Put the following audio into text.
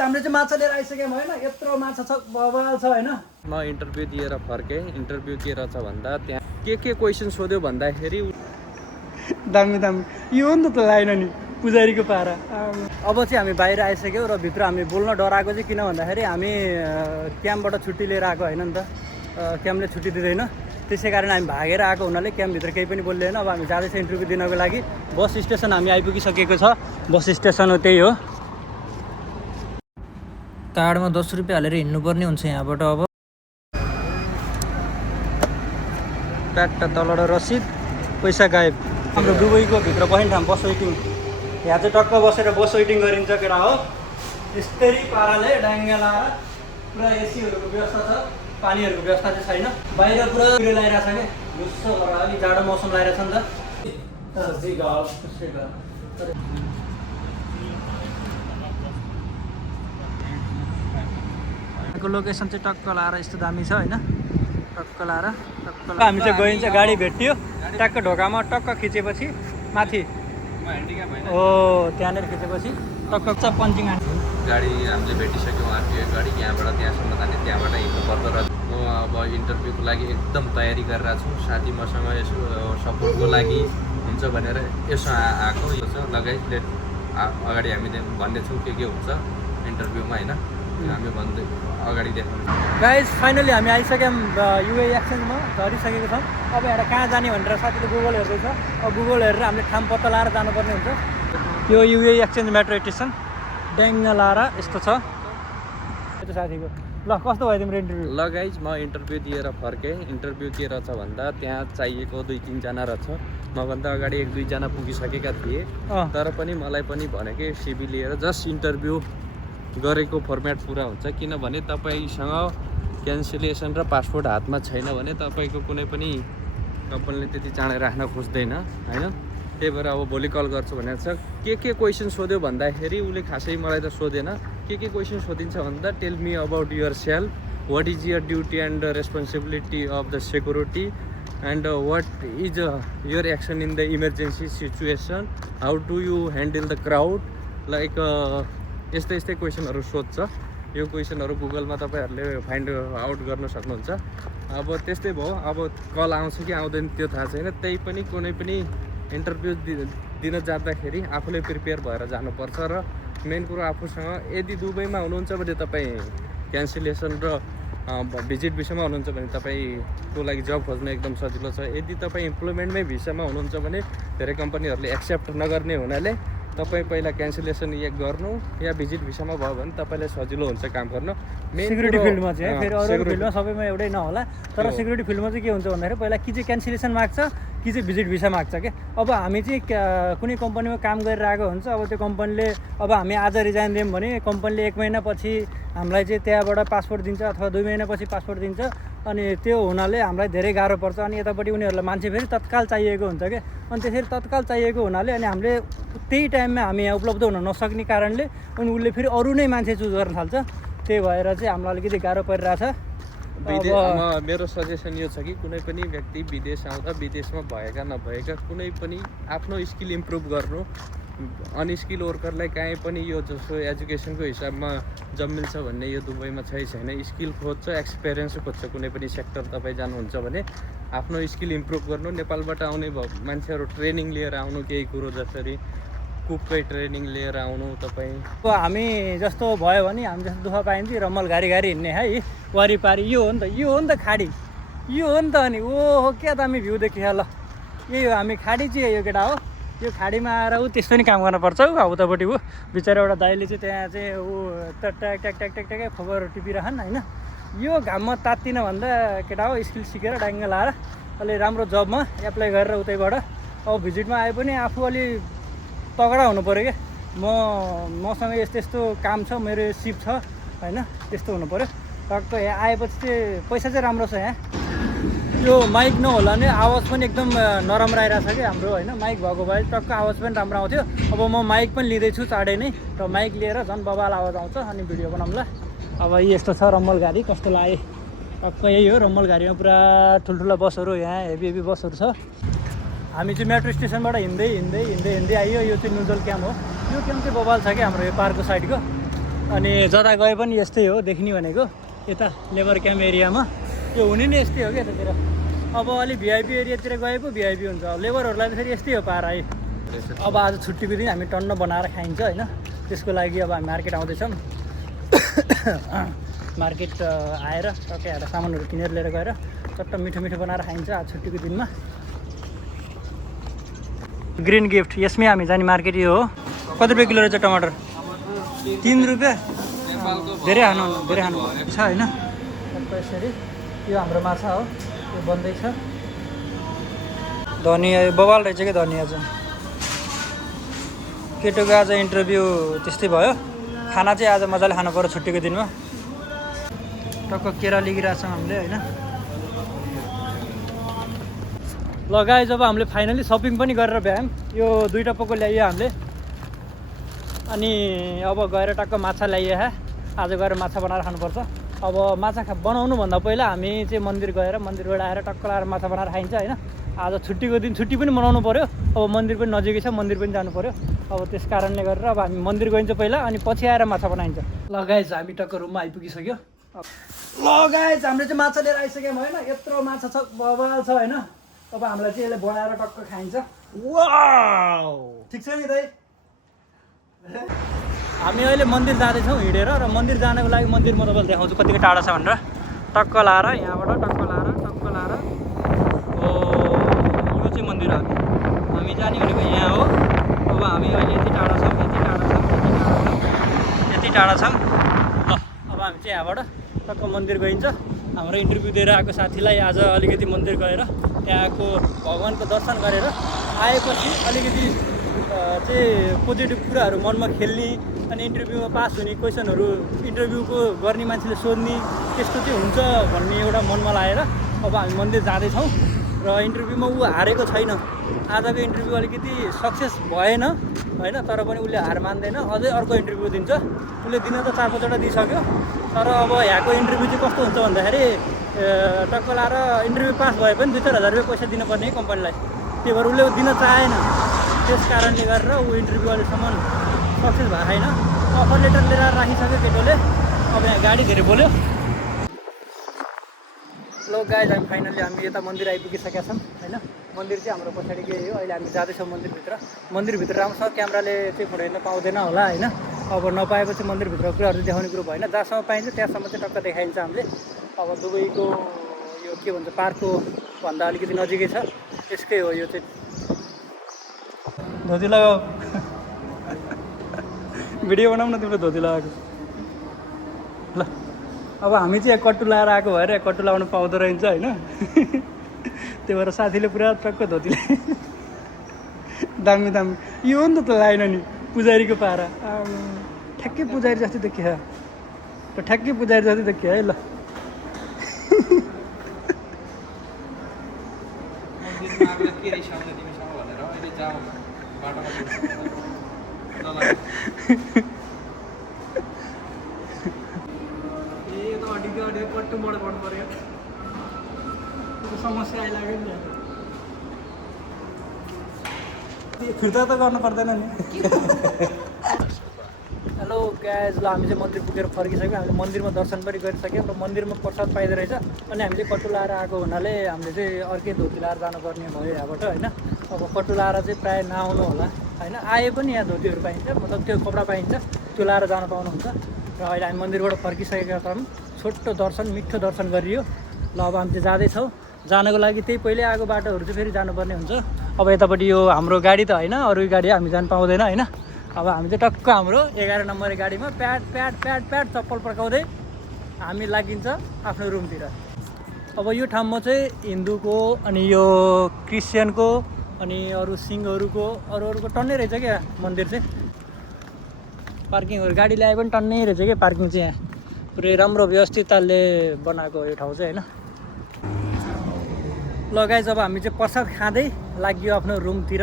हामीले चाहिँ माछा लिएर आइसक्यौँ होइन, यत्रो माछा छ, बवाल छ होइन। म इन्टरभ्यू दिएर फर्केँ। इन्टरभ्यू के रहेछ भन्दा त्यहाँ के क्वेसन सोध्यो भन्दाखेरि दामी दामी यो हो नि त लाइन नि पुजारीको पारा। अब चाहिँ हामी बाहिर आइसक्यौँ र भित्र हामी बोल्न डराएको चाहिँ किन भन्दाखेरि हामी क्याम्पबाट छुट्टी लिएर आएको होइन नि त, क्याम्पले छुट्टी दिँदैन, त्यसै कारण हामी भागेर आएको हुनाले क्याम्पभित्र केही पनि बोल्दैन। अब हामी जाँदैछ इन्टरभ्यू दिनको लागि। बस स्टेसन हामी आइपुगिसकेको छ, बस स्टेसन हो त्यही हो। कार्डमा 10 रुपियाँ हालेर हिँड्नुपर्ने हुन्छ यहाँबाट। अब प्याकटा तलबाट रसिद, पैसा गायब। हाम्रो दुबईको भित्र बस्ने ठाउँ बस वेटिङ, यहाँ चाहिँ टक्क बसेर बस वेटिङ गरिन्छ केटा हो। यस्तै पाराले डाङ्गा लाएर पुरा एसीहरूको व्यवस्था छ, पानीहरूको व्यवस्था चाहिँ छैन। बाहिर पुरा उयो लगाइरहेको छ कि गुस्सो गरेर, अलिक जाडो मौसम लगाइरहेछ नि त। लोकेसन चाहिँ टक्क लाएर यस्तो दामी छ होइन, टक्क लाएर हामी चाहिँ गइन्छ। गाडी भेटियो टक्क ढोकामा, टक्क खिचेपछि माथि हो त्यहाँनिर खिचेपछि टक्क छ पन्चिङ गाडी हामीले भेटिसक्यौँ। आरटिओ गाडी यहाँबाट त्यहाँसम्म जाने, त्यहाँबाट हिँड्नु पर्दो रहेछ। म अब इन्टरभ्यूको लागि एकदम तयारी गरिरहेको छु। साथी मसँग यसो सपोर्टको लागि हुन्छ भनेर यसो आएको यो छ लगाइ लेट अगाडि हामीले भन्नेछौँ के हुन्छ इन्टरभ्यूमा होइन, हामी भन्दै अगाडि देखाउने। गाइज फाइनली हामी आइसक्यौँ युए एक्सचेन्जमा, झरिसकेको छौँ। अब यहाँ कहाँ जाने भनेर साथीले गुगल हेर्दैछ। अब गुगल हेरेर हामीले ठाउँ पत्ता लाएर जानुपर्ने हुन्छ। यो युए एक्सचेन्ज मेट्रो स्टेसन ड्याङ्गा लाएर यस्तो छ। यस्तो साथीको ल कस्तो भयो तिम्रो इन्टरभ्यू? ल गाइज म इन्टरभ्यू दिएर फर्केँ। इन्टरभ्यू के रहेछ भन्दा त्यहाँ चाहिएको 2-3 जना रहेछ। मभन्दा अगाडि 1-2 जना पुगिसकेका थिए, तर पनि मलाई पनि भने कि सिभी लिएर जस्ट इन्टरभ्यू गरेको फर्मेट पुरा हुन्छ। किनभने तपाईँसँग क्यान्सलेसन र पासपोर्ट हातमा छैन भने तपाईँको कुनै पनि कम्पनीले त्यति चाँडै राख्न खोज्दैन होइन। त्यही भएर अब भोलि कल गर्छु भनेको छ। के क्वेसन सोध्यो भन्दाखेरि उसले खासै मलाई त सोधेन। के क्वेसन सोधिन्छ भन्दा tell me about yourself, what is your duty and responsibility of the security and what is your action in the emergency situation, how do you handle the crowd, like यस्तै क्वेसनहरू सोध्छ। यो क्वेसनहरू गुगलमा तपाईँहरूले find out गर्न सक्नुहुन्छ। अब त्यस्तै भयो। अब कल आउँछ कि आउँदैन त्यो थाहा छैन। त्यही पनि कुनै पनि इन्टरभ्यू दिन जाँदाखेरि आफूले प्रिपेयर भएर जानुपर्छ। र मेन कुरो आफूसँग यदि दुबईमा हुनुहुन्छ भने तपाईँ क्यान्सलेसन र भिजिट भिसामा हुनुहुन्छ भने तपाईँको लागि जब खोज्न एकदम सजिलो छ। यदि तपाईँ इम्प्लोइमेन्टमै भिसामा हुनुहुन्छ भने धेरै कम्पनीहरूले एक्सेप्ट नगर्ने हुनाले तपाईँ पहिला क्यान्सलेसन गर्नु या भिजिट भिसामा भयो भने तपाईँलाई सजिलो हुन्छ काम गर्न। सिक्युरिटी फिल्डमा चाहिँ फेरि अरू फिल्डमा सबैमा एउटै नहोला, तर सिक्युरिटी फिल्डमा चाहिँ के हुन्छ भन्दाखेरि पहिला कि चाहिँ क्यान्सलेसन माग्छ कि चाहिँ भिजिट भिसा माग्छ क्या। अब हामी चाहिँ कुनै कम्पनीमा काम गरिरहेको हुन्छ। अब त्यो कम्पनीले अब हामी आज रिजाइन दियौँ भने कम्पनीले 1 महिनापछि हामीलाई चाहिँ त्यहाँबाट पासपोर्ट दिन्छ अथवा 2 महिनापछि पासपोर्ट दिन्छ। अनि त्यो हुनाले हामीलाई धेरै गाह्रो पर्छ। अनि यतापट्टि उनीहरूलाई मान्छे फेरि तत्काल चाहिएको हुन्छ क्या। अनि त्यसरी तत्काल चाहिएको हुनाले अनि हामीले त्यही टाइममा हामी यहाँ उपलब्ध हुन नसक्ने कारणले अनि उसले फेरि अरू नै मान्छे चुज गर्न थाल्छ। त्यही भएर चाहिँ हामीलाई अलिकति गाह्रो परिरहेछ। मेरो सजेसन यो छ कि कुनै पनि व्यक्ति विदेश आउँदा विदेशमा भएका नभएका कुनै पनि आफ्नो स्किल इम्प्रुभ गर्नु। अनस्किल वर्करलाई काहीँ पनि यो जसो एजुकेसनको हिसाबमा जब मिल्छ भन्ने यो दुबईमा छैन। स्किल खोज्छ, एक्सपिरियन्स खोज्छ। कुनै पनि सेक्टर तपाईँ जानुहुन्छ भने आफ्नो स्किल इम्प्रुभ गर्नु। नेपालबाट आउने मान्छेहरू ट्रेनिङ लिएर आउनु, केही कुरो जसरी कुककै ट्रेनिङ लिएर आउनु तपाईँ। अब हामी जस्तो भयो भने हामी जस्तो दुःख पाइन्छ रम्मल घारी हिँड्ने है वारिपारी। यो हो नि त खाडी, यो हो नि त। अनि ओहो क्या दामी भ्यू देखियो ल। यही हो हामी खाडी चाहिँ यो केटा हो। यो खाडीमा आएर त्यस्तो नि काम गर्नुपर्छ। अब उतापट्टि बिचरा एउटा दाइले चाहिँ त्यहाँ चाहिँ ट्याक ट्याक ट्याक ट्याक ट्याकै खबर टिपिरहन् होइन। यो घाममा तात्तिन भन्दा केटा हो स्किल सिकेर डाङ्गा लाएर अलि राम्रो जबमा एप्लाई गरेर उतैबाट अब भिजिटमा आए पनि आफू अलि तगडा हुनु पऱ्यो क्या। मसँग यस्तो काम छ, मेरो सिप छ होइन, त्यस्तो हुनु पऱ्यो। टक्क यहाँ आएपछि चाहिँ पैसा चाहिँ राम्रो छ। यहाँ यो माइक नहोला भने आवाज पनि एकदम नराम्रो आइरहेको छ कि हाम्रो होइन। माइक भएको भए टक्क आवाज पनि राम्रो आउँथ्यो। अब म माइक पनि लिँदैछु चाँडै नै, र माइक लिएर झन् बबाल आवाज आउँछ अनि भिडियो बनाउँला। अब यस्तो छ रम्मल गाडी, कस्तो लाग्यो? टक्क यही हो रम्मल गाडीमा पुरा ठुल्ठुला बसहरू, यहाँ हेभी बसहरू छ। हामी चाहिँ मेट्रो स्टेसनबाट हिँड्दै आइयो। यो चाहिँ नुजल क्याम्प हो। यो क्याम्प चाहिँ बबाल छ क्या हाम्रो यो पार्कको साइडको। अनि जता गए पनि यस्तै हो देख्ने भनेको यता लेबर क्याम्प एरियामा यो हुने नै यस्तै हो क्या यतातिर अब अलि भिआइपी एरियातिर गए पो भिआइपी हुन्छ लेबरहरूलाई त फेरि यस्तै हो पारा है अब आज छुट्टीको दिन हामी टन्न बनाएर खाइन्छ होइन त्यसको लागि अब हामी मार्केट आउँदैछौँ मार्केट आएर टक्कै आएर सामानहरू किनेर लिएर गएर चट्ट मिठो मिठो बनाएर खाइन्छ आज छुट्टीको दिनमा ग्रिन गिफ्ट यसमै हामी जाने मार्केट यो हो कति रुपियाँ किलो रहेछ टमाटर 3 रुपियाँ धेरै खानु छ होइन यसरी यो हाम्रो माछा हो यो बन्दैछ धनिया बवाल रहेछ क्या धनिया चाहिँ केटोको आज इन्टरभ्यू त्यस्तै भयो खाना चाहिँ आज मजाले खानु पर्यो छुट्टीको दिनमा टक्क केरा लिगिरहेको छौँ हामीले होइन लगाए जब हामीले फाइनली सपिङ पनि गरेर भ्यायौँ यो 2टा पोको ल्याइयो हामीले अनि अब गएर टक्क माछा ल्याइयो आज गएर माछा बनाएर खानुपर्छ अब माछा बनाउनुभन्दा पहिला हामी चाहिँ मन्दिर गएर मन्दिरबाट आएर टक्क लाएर माछा बनाएर खाइन्छ होइन आज छुट्टीको दिन छुट्टी पनि मनाउनु पऱ्यो अब मन्दिर पनि नजिकै छ मन्दिर पनि जानु पऱ्यो अब त्यस कारणले गरेर अब हामी मन्दिर गइन्छ पहिला अनि पछि आएर माछा बनाइन्छ लगाएछ हामी टक्क रुममा आइपुगिसक्यो लगाएछ हामीले चाहिँ माछा लिएर आइसक्यौँ होइन यत्रो माछा छ बवाल छ होइन अब हामीलाई चाहिँ यसले बनाएर टक्क खाइन्छ वाउ ठिक छ नि दाइ हामी अहिले मन्दिर जाँदैछौँ हिँडेर र मन्दिर जानको लागि मन्दिर म तपाईँलाई देखाउँछु कतिको टाढा छ भनेर टक्क लाएर यहाँबाट टक्क लाएर हो यो चाहिँ मन्दिर हो हामी जाने भनेको यहाँ हो अब हामी अहिले यति टाढा छौँ यति टाढा छौँ ल अब हामी चाहिँ यहाँबाट टक्क मन्दिर गइन्छ हाम्रो इन्टरभ्यू दिएर आएको साथीलाई आज अलिकति मन्दिर गएर त्यहाँको भगवान्को दर्शन गरेर आएपछि अलिकति चाहिँ पोजिटिभ कुराहरू मनमा खेल्ने अनि इन्टरभ्यूमा पास हुने क्वेसनहरू इन्टरभ्यूको गर्ने मान्छेले सोध्ने त्यस्तो चाहिँ हुन्छ भन्ने एउटा मनमा लागेर अब हामी मन्दिर जाँदैछौँ र इन्टरभ्यूमा ऊ हारेको छैन आजको इन्टरभ्यू अलिकति सक्सेस भएन होइन तर पनि उसले हार मान्दैन अझै अर्को इन्टरभ्यू दिन्छ उसले दिन त 4-5वटा दिइसक्यो तर अब यहाँको इन्टरभ्यू चाहिँ कस्तो हुन्छ भन्दाखेरि टक्क लाएर इन्टरभ्यू पास भए पनि 2-4 हजार रुपियाँ पैसा दिनुपर्ने कम्पनीलाई त्यही भएर उसले दिन चाहेन त्यस कारणले गरेर ऊ इन्टरभ्यू अहिलेसम्म सक्सेस भएको छैन अफर लेटर लिएर राखिसक्यो केटोले अब यहाँ गाडी धेरै बोल्यो लो गाइज हामी फाइनली हामी यता मन्दिर आइपुगिसकेका छौँ होइन मन्दिर चाहिँ हाम्रो पछाडि गयो अहिले हामी जाँदैछौँ मन्दिरभित्र राम्रोसँग क्यामेराले चाहिँ फोटो हेर्न पाउँदैन होला होइन अब नपाएपछि मन्दिरभित्रको कुराहरू चाहिँ देखाउने कुरो भएन जहाँसम्म पाइन्छ त्यहाँसम्म चाहिँ टक्क देखाइन्छ हामीले अब दुबईको यो के भन्छ पार्कको भन्दा अलिकति नजिकै छ यसकै हो यो चाहिँ धोती लगाऊ भिडियो बनाऊ न तिम्रो धोती लगाएको ल अब हामी चाहिँ कट्टु लाएर आएको भएर कट्टु लाउनु पाउँदो रहेछ होइन त्यही भएर साथीले पुरा टक्क धोतीले दामी यो हो नि त लाएन नि पुजारीको पारा ठ्याक्कै पुजारी जस्तो देखियो ठ्याक्कै पुजारी जस्तो देखियो है ल कट्टु मोड गर्नु पर्यो समस्या आइलाग्यो नि फिर्ता त गर्नु पर्दैन नि हेलो गाइज ल हामी चाहिँ मन्दिर पुगेर फर्किसक्यौँ हामीले मन्दिरमा दर्शन पनि गरिसक्यौँ र मन्दिरमा प्रसाद पाइँदो रहेछ अनि हामीले कट्टु लाएर आएको हुनाले हामीले चाहिँ अर्कै धोती लाएर जानुपर्ने भयो यहाँबाट होइन अब कट्टु लाएर चाहिँ प्रायः नआउनु होला होइन आए पनि यहाँ धोतीहरू पाइन्छ मतलब त्यो कपडा पाइन्छ त्यो लाएर जान पाउनुहुन्छ र अहिले हामी मन्दिरबाट फर्किसकेका छौँ छोटो दर्शन मिठो दर्शन गरियो ल अब हामी चाहिँ जाँदैछौँ जानको लागि त्यही पहिल्यै आएको बाटोहरू चाहिँ फेरि जानुपर्ने हुन्छ अब यतापट्टि यो हाम्रो गाडी त होइन अरू गाडी हामी जानु पाउँदैन होइन अब हामी चाहिँ टक्क हाम्रो 11 नम्बर गाडीमा प्याड चप्पल पड्काउँदै हामी लागिन्छ आफ्नो रुमतिर अब यो ठाउँमा चाहिँ हिन्दूको अनि यो क्रिस्चियनको अनि अरू सिंहहरूको अरूको टन्नै रहेछ क्या मन्दिर चाहिँ पार्किङहरू गाडी ल्याए पनि टन्नै रहेछ क्या पार्किङ चाहिँ यहाँ पुरै राम्रो व्यवस्थितताले बनाएको यो ठाउँ चाहिँ होइन लगाए जब हामी चाहिँ प्रसाद खाँदै लाग्यो आफ्नो रुमतिर